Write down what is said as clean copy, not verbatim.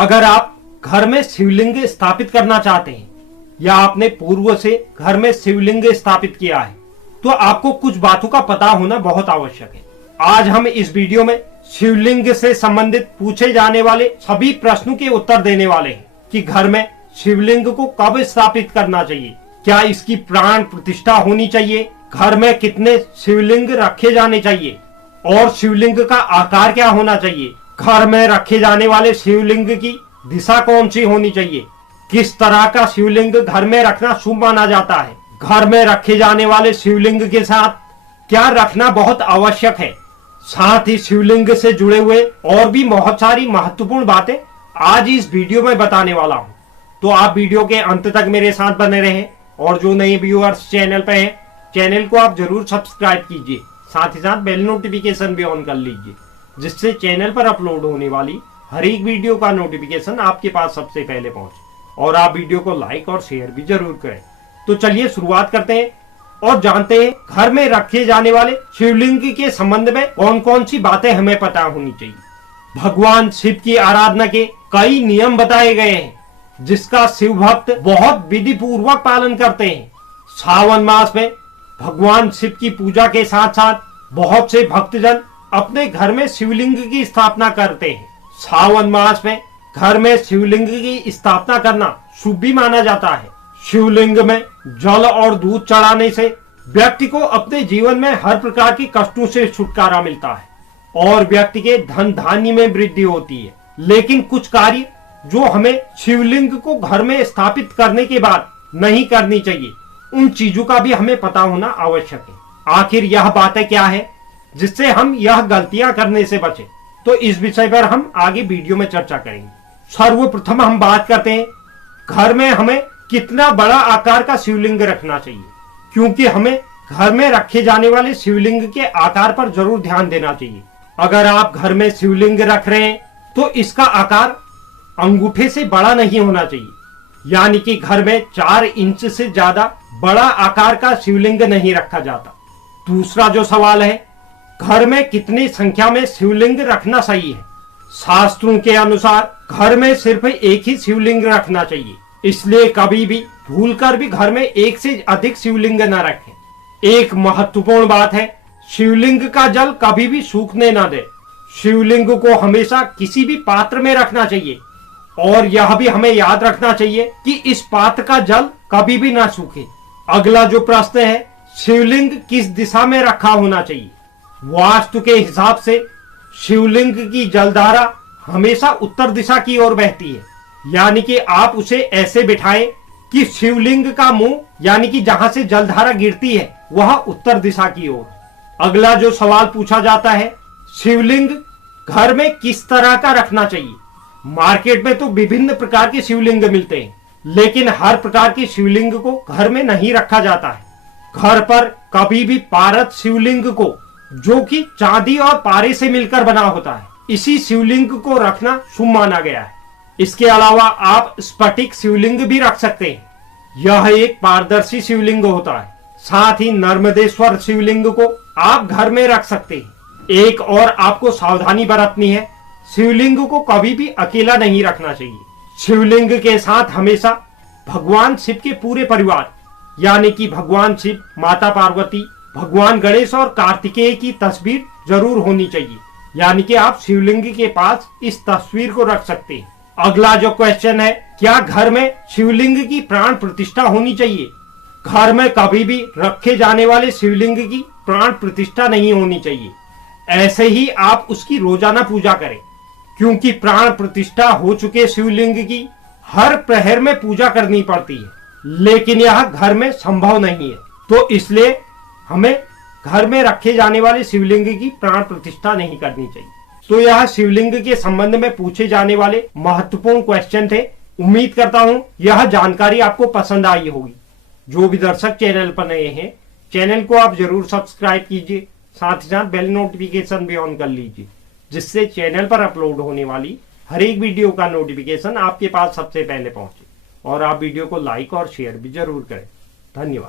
अगर आप घर में शिवलिंग स्थापित करना चाहते हैं या आपने पूर्व से घर में शिवलिंग स्थापित किया है तो आपको कुछ बातों का पता होना बहुत आवश्यक है। आज हम इस वीडियो में शिवलिंग से संबंधित पूछे जाने वाले सभी प्रश्नों के उत्तर देने वाले हैं कि घर में शिवलिंग को कब स्थापित करना चाहिए, क्या इसकी प्राण प्रतिष्ठा होनी चाहिए, घर में कितने शिवलिंग रखे जाने चाहिए और शिवलिंग का आकार क्या होना चाहिए, घर में रखे जाने वाले शिवलिंग की दिशा कौन सी होनी चाहिए, किस तरह का शिवलिंग घर में रखना शुभ माना जाता है, घर में रखे जाने वाले शिवलिंग के साथ क्या रखना बहुत आवश्यक है, साथ ही शिवलिंग से जुड़े हुए और भी बहुत सारी महत्वपूर्ण बातें आज इस वीडियो में बताने वाला हूं। तो आप वीडियो के अंत तक मेरे साथ बने रहें और जो नए व्यूअर्स चैनल पे हैं चैनल को आप जरूर सब्सक्राइब कीजिए, साथ ही साथ बेल नोटिफिकेशन भी ऑन कर लीजिए जिससे चैनल पर अपलोड होने वाली हर एक वीडियो का नोटिफिकेशन आपके पास सबसे पहले पहुंचे। और आप वीडियो को लाइक और शेयर भी जरूर करें। तो चलिए शुरुआत करते हैं और जानते हैं घर में रखे जाने वाले शिवलिंग के संबंध में कौन कौन सी बातें हमें पता होनी चाहिए। भगवान शिव की आराधना के कई नियम बताए गए हैं जिसका शिव भक्त बहुत विधि पूर्वक पालन करते हैं। सावन मास में भगवान शिव की पूजा के साथ साथ बहुत से भक्तजन अपने घर में शिवलिंग की स्थापना करते हैं। सावन मास में घर में शिवलिंग की स्थापना करना शुभ भी माना जाता है। शिवलिंग में जल और दूध चढ़ाने से व्यक्ति को अपने जीवन में हर प्रकार के कष्टों से छुटकारा मिलता है और व्यक्ति के धन धान्य में वृद्धि होती है। लेकिन कुछ कार्य जो हमें शिवलिंग को घर में स्थापित करने के बाद नहीं करनी चाहिए, उन चीजों का भी हमें पता होना आवश्यक है। आखिर यह बातें क्या है जिससे हम यह गलतियां करने से बचें, तो इस विषय पर हम आगे वीडियो में चर्चा करेंगे। सर्वप्रथम हम बात करते हैं घर में हमें कितना बड़ा आकार का शिवलिंग रखना चाहिए, क्योंकि हमें घर में रखे जाने वाले शिवलिंग के आकार पर जरूर ध्यान देना चाहिए। अगर आप घर में शिवलिंग रख रहे हैं तो इसका आकार अंगूठे से बड़ा नहीं होना चाहिए, यानी कि घर में 4 इंच से ज्यादा बड़ा आकार का शिवलिंग नहीं रखा जाता। दूसरा जो सवाल है, घर में कितनी संख्या में शिवलिंग रखना सही है। शास्त्रों के अनुसार घर में सिर्फ एक ही शिवलिंग रखना चाहिए, इसलिए कभी भी भूलकर भी घर में एक से अधिक शिवलिंग न रखें। एक महत्वपूर्ण बात है, शिवलिंग का जल कभी भी सूखने न दे। शिवलिंग को हमेशा किसी भी पात्र में रखना चाहिए और यह भी हमें याद रखना चाहिए कि इस पात्र का जल कभी भी ना सूखे। अगला जो प्रश्न है, शिवलिंग किस दिशा में रखा होना चाहिए। वास्तु के हिसाब से शिवलिंग की जलधारा हमेशा उत्तर दिशा की ओर बहती है, यानी कि आप उसे ऐसे बिठाएं कि शिवलिंग का मुंह यानी कि जहां से जलधारा गिरती है वह उत्तर दिशा की ओर। अगला जो सवाल पूछा जाता है, शिवलिंग घर में किस तरह का रखना चाहिए। मार्केट में तो विभिन्न प्रकार के शिवलिंग मिलते हैं, लेकिन हर प्रकार की शिवलिंग को घर में नहीं रखा जाता है। घर पर कभी भी पारद शिवलिंग को, जो कि चांदी और पारे से मिलकर बना होता है, इसी शिवलिंग को रखना शुभ माना गया है। इसके अलावा आप स्फटिक शिवलिंग भी रख सकते हैं, यह एक पारदर्शी शिवलिंग होता है। साथ ही नर्मदेश्वर शिवलिंग को आप घर में रख सकते हैं। एक और आपको सावधानी बरतनी है, शिवलिंग को कभी भी अकेला नहीं रखना चाहिए। शिवलिंग के साथ हमेशा भगवान शिव के पूरे परिवार यानी कि भगवान शिव, माता पार्वती, भगवान गणेश और कार्तिकेय की तस्वीर जरूर होनी चाहिए, यानी कि आप शिवलिंग के पास इस तस्वीर को रख सकते हैं। अगला जो क्वेश्चन है, क्या घर में शिवलिंग की प्राण प्रतिष्ठा होनी चाहिए। घर में कभी भी रखे जाने वाले शिवलिंग की प्राण प्रतिष्ठा नहीं होनी चाहिए। ऐसे ही आप उसकी रोजाना पूजा करें, क्योंकि प्राण प्रतिष्ठा हो चुके शिवलिंग की हर प्रहर में पूजा करनी पड़ती है, लेकिन यह घर में संभव नहीं है। तो इसलिए हमें घर में रखे जाने वाले शिवलिंग की प्राण प्रतिष्ठा नहीं करनी चाहिए। तो यह शिवलिंग के संबंध में पूछे जाने वाले महत्वपूर्ण क्वेश्चन थे। उम्मीद करता हूं यह जानकारी आपको पसंद आई होगी। जो भी दर्शक चैनल पर नए हैं, चैनल को आप जरूर सब्सक्राइब कीजिए, साथ ही साथ बेल नोटिफिकेशन भी ऑन कर लीजिए जिससे चैनल पर अपलोड होने वाली हर एक वीडियो का नोटिफिकेशन आपके पास सबसे पहले पहुंचे। और आप वीडियो को लाइक और शेयर भी जरूर करें। धन्यवाद।